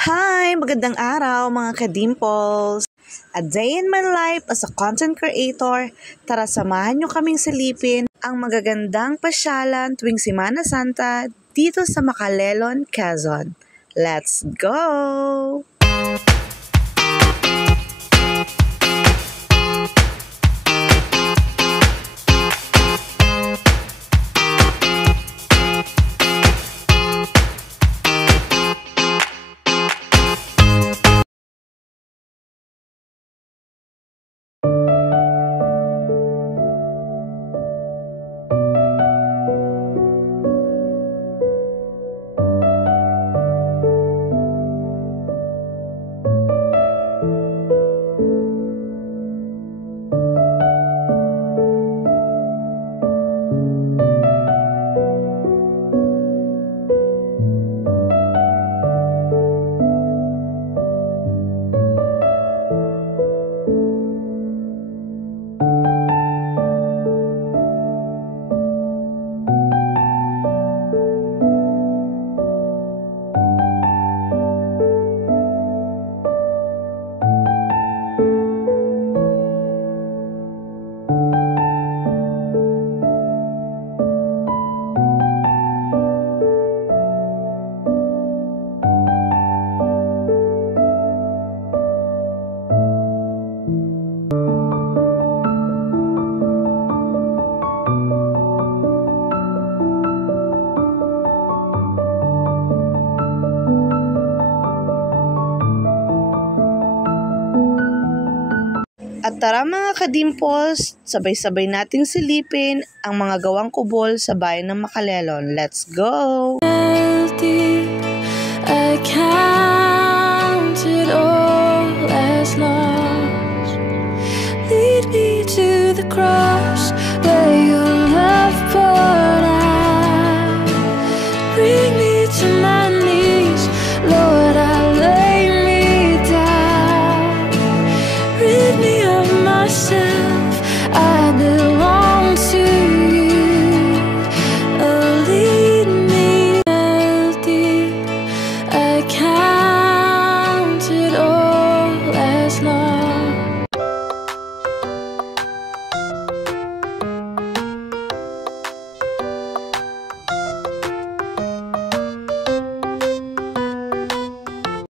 Hi! Magandang araw mga ka-dimples! A day in my life as a content creator, tara samahan nyo kaming silipin ang magagandang pasyalan tuwing Semana Santa dito sa Macalelon, Quezon. Let's go! At tara mga ka-dimples, sabay-sabay nating silipin ang mga gawang kubol sa bayan ng Macalelon. Let's go! I can't